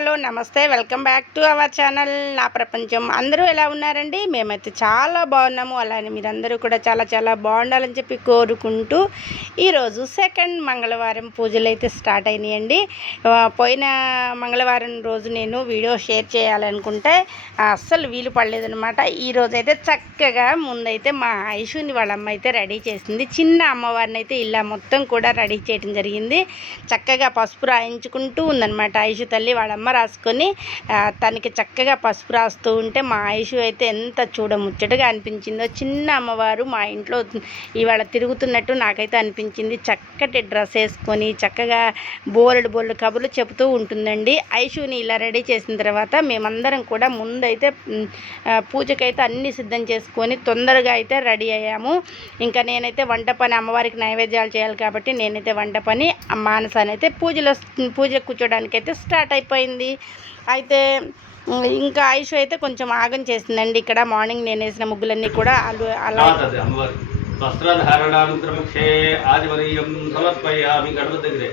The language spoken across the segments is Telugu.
హలో నమస్తే, welcome back to our channel నా ప్రపంచం. అందరూ ఎలా ఉన్నారండి? మేమైతే చాలా బాగున్నాము. అలానే మీరందరూ కూడా చాలా చాలా బాగుండాలని చెప్పి కోరుకుంటూ ఈరోజు సెకండ్ మంగళవారం పూజలు అయితే స్టార్ట్ అయినాయండి. పోయిన మంగళవారం రోజు నేను వీడియో షేర్ చేయాలనుకుంటే అస్సలు వీలు పడలేదనమాట. ఈరోజు అయితే చక్కగా ముందైతే మా ఐషుని వాళ్ళ అమ్మ అయితే రెడీ చేసింది. చిన్న అమ్మవారిని అయితే ఇలా మొత్తం కూడా రెడీ చేయడం జరిగింది. చక్కగా పసుపు రాయించుకుంటూ ఉందన్నమాట ఐషు తల్లి. వాళ్ళమ్మ రాసుకొని తనకి చక్కగా పసుపు రాస్తూ ఉంటే మా ఐషు అయితే ఎంత చూడముచ్చటగా అనిపించిందో. చిన్న అమ్మవారు మా ఇంట్లో ఇవాళ తిరుగుతున్నట్టు నాకైతే అనిపించింది. చక్కటి డ్రెస్ వేసుకొని చక్కగా బోలెడు కబుర్లు చెబుతూ ఉంటుందండి. ఐషుని ఇలా రెడీ చేసిన తర్వాత మేమందరం కూడా ముందైతే పూజకైతే అన్నీ సిద్ధం చేసుకొని తొందరగా అయితే రెడీ అయ్యాము. ఇంకా నేనైతే వంట పని, అమ్మవారికి నైవేద్యాలు చేయాలి కాబట్టి నేనైతే వంట పని, మానసాన్ని అయితే పూజ కూర్చోడానికి అయితే స్టార్ట్ అయిపోయింది. అయితే ఇంకా ఐషు అయితే కొంచెం ఆగం చేసిందండి. ఇక్కడ మార్నింగ్ నేను వేసిన ముగ్గులన్నీ కూడా అలా వస్త్రధారణానంతరముఖే ఆదివర్యం సమర్పయామి. గణపతి దగ్గరే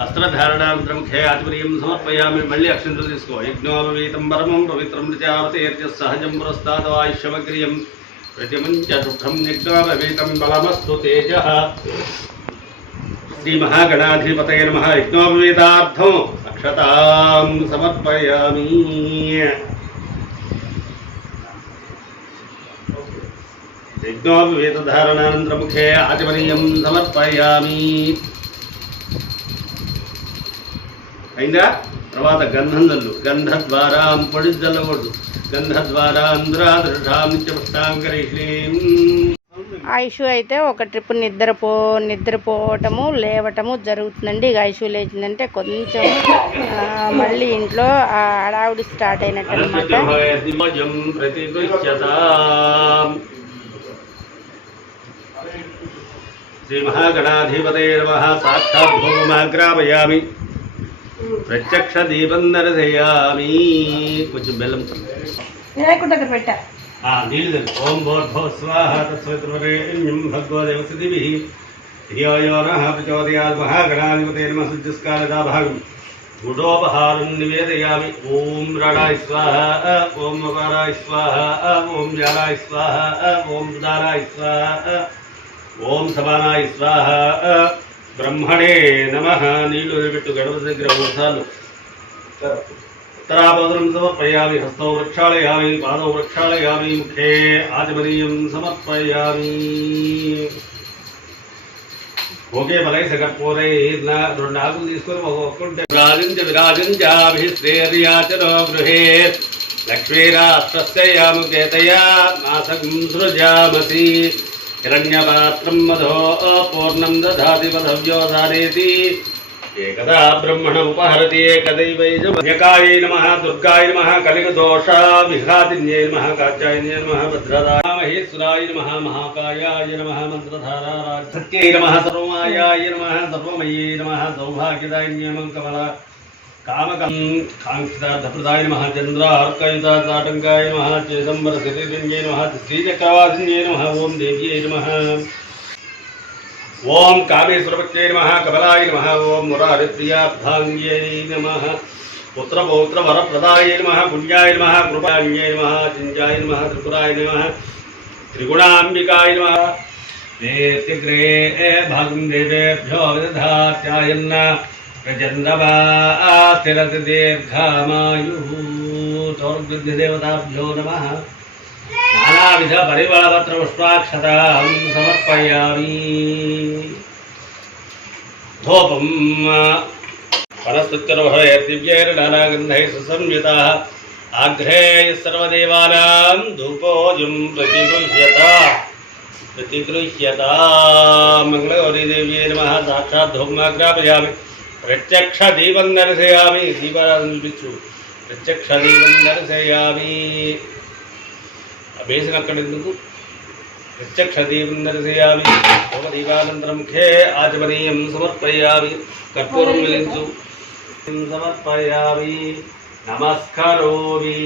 వస్త్రధారణానంతరముఖే ఆదివర్యం సమర్పయామి. మళ్ళీ అక్షంతలు తీసుకో. యజ్ఞోపవీతం పరమం పవిత్రం ప్రజాపతేర్య సహజం పురస్తాదవాయుష్యమగ్రియం ప్రతిమంచ దుఃఖం యజ్ఞోపవీతం బలమస్తు తేజ. శ్రీ మహాగణాధిపతయ నమః. యజ్ఞోపవీతార్థం అక్షతాం సమర్పయామి. యజ్ఞోపవీతధారణానంతరముఖే ఆచమనీయం సమర్పయామి. అయిందా? తర్వాత గంధం జల్లు. గంధద్వారాం పొడిజల్లకూడదు. గంధద్వారా అంధ్రాదృఢాం నిత్యపుష్టాంకరీశ్రీం. ఐషు అయితే ఒక ట్రిప్ నిద్రపోవటము లేవటము జరుగుతుందండి. ఇక ఐషు లేచిందంటే కొంచెం మళ్ళీ ఇంట్లో హడావుడి స్టార్ట్ అయినట్టు అనమాట. శ్రీ మహాగణాధిపతయే నమః. సాక్షాత్ భోగమాగ్రాపయామి. ప్రత్యక్ష దీపం దర్శయామి. కొంచెం బెల్లం పెట్టా నీళ్ళు. ఓం భోర్భో స్వాహ తత్సవితుర్వరేణ్యం భగవో దేవస్థితిభిః ధియో యో నః ప్రచోదయాత్. మహాగణాధిపతయే నమః. సుజ్జస్కారదా భాగం గుడోపహారం నివేదయామి. ఓం రాడాయ స్వాహ, ఓం మకారాయ స్వాహ, ఓం వ్యాలాయ స్వాహ, ఓం ఉదారాయ స్వాహ, ఓం సమానాయ స్వాహ. బ్రహ్మణే నమః. నీళ్లు వదిలిపెట్టు. గణపతి దగ్గర 3 సార్లు. ఉత్తరాపాదం సమర్పయామి. హస్తౌ ప్రక్షాళయామి. పాదౌ ప్రక్షాళయామి. ముఖే ఆచమనీయం సమర్పయామి. ఓకే బలై సకర్పూరై 2 ఆకులు తీసుకొని ఒక్కొక్కటి విరాజించాభిశ్రేర్యాచరో గృహే లక్ష్మీరాస్తస్యాముకేతయా నాసకం సృజామసి. హిరణ్యపాత్రం మధో పూర్ణం దధాతి వధవ్యో ధారేతి. ఏకదా బ్రహ్మణ ఉపహరతి ఏకదైవైజకాయై నమః. దుర్గాయ నమః. కలిగదోష విఘాతిన్యై నమః. కాత్యాయన్యై నమః. భద్రదాయ మహేశ్వరాయ నమః. మహాకాయాయ నమః. మంత్రధారాయ సత్యై నమః. సర్వమాయాయ నమః. సర్వమయై నమః. సౌభాగ్యదాయిన్యై నమః. కమల కామకం కాంక్షితార్థప్రదాయ నమః. చంద్రార్కయుతాటంకాయ నమః. చేదంబర శరీరంజై నమః. శ్రీచక్రవాసిన్యై నమః. ఓం దేవ్యై నమః. ఓం కామేశ్వరపత్యై నమః. కమలాయ నమః. ఓం మురారిప్రియార్థాంగ్యై నమః. పుత్రపౌత్ర వరప్రదాయ నమః. పుణ్యాయ నమః. కృపాంగ్యై నమః. చింజాయ నమః. త్రిపురాయ నమః. త్రిగుణాంబికాయ నమః. నేత్యగ్రే భాగం దేవేభ్యో విదధాత్యాయన్న ప్రచంద్రమాస్థిరతి దీర్ఘమాయుః. చౌర్విద్యదేవతాభ్యో నమః. నానావిధ పరిమళపత్ర పుష్పాక్షతాం సమర్పయామి. ధూపం వనస్తుత్యర్భయదివ్యైర్నానాగంధైః సుసంయుతః. ఆగ్రే సర్వదేవానాం ధూపోజం ప్రతిగృహ్యత. మంగళగౌరీదేవ్యై నమః. సాక్షాత్ ధూమాగ్రాపయామి. ప్రత్యక్ష దీపం దర్శయామి. దీపారాధన చూపించు. ప్రత్యక్ష దీపం దర్శయామి. బేసిన అక్కడ ఎందుకు? ప్రత్యక్ష దీపం దర్శయామి. దీపానంతరం ముఖే ఆచమనీయం సమర్పయామి. కర్పూరం వెలిగించు. సమర్పయామి. నమస్కరోమి.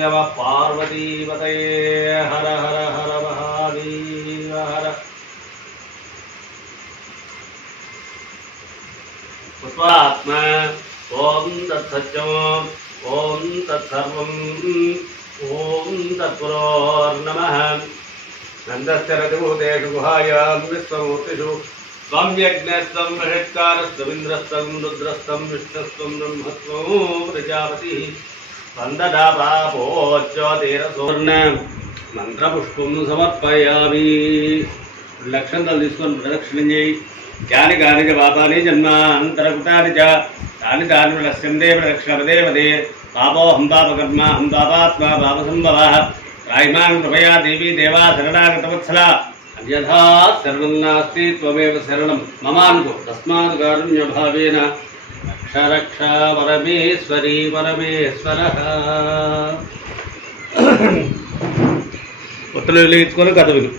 నమ పార్వతీపతయే. హర హర హర మహాదేవ హర. పుష్పాత్మ ఓం తత్సత్యం ఓం తత్సర్వం ఓం తత్పురోర్నమః నందశ్చరతిభూతేషు గుహాయాం విశ్వమూర్తిషు స్వం యజ్ఞస్తం మహత్కారస్త్వమింద్రస్తం రుద్రస్తం విష్ణుస్త్వం బ్రహ్మస్త్వం ప్రజాపతి వందదా పాపోచ్యోతీరసూర్ణ మంత్రపుష్పం సమర్పయామి. లక్షంతలు తీసుకొని ప్రదక్షిణం చేయి. యాని కాని చ పాపాని జన్మాంతరకృతాని చ తాని తాని ప్రదక్ష్యంతే ప్రదక్షిణపదే పదే పాపోహం పాపకర్మ హం పాపాత్మా పాపసంభవః రాయిమాం కృపయా దేవీ దేవా శరణాగతవత్సల అన్యథా శరణం నాస్తి త్వమేవ శరణం మమానుకో తస్మాత్ కారుణ్యభావేన రక్ష రక్ష పరమేశ్వరీ పరమేశ్వరః. ఒత్తులు వెలిగించుకొని కథ విను.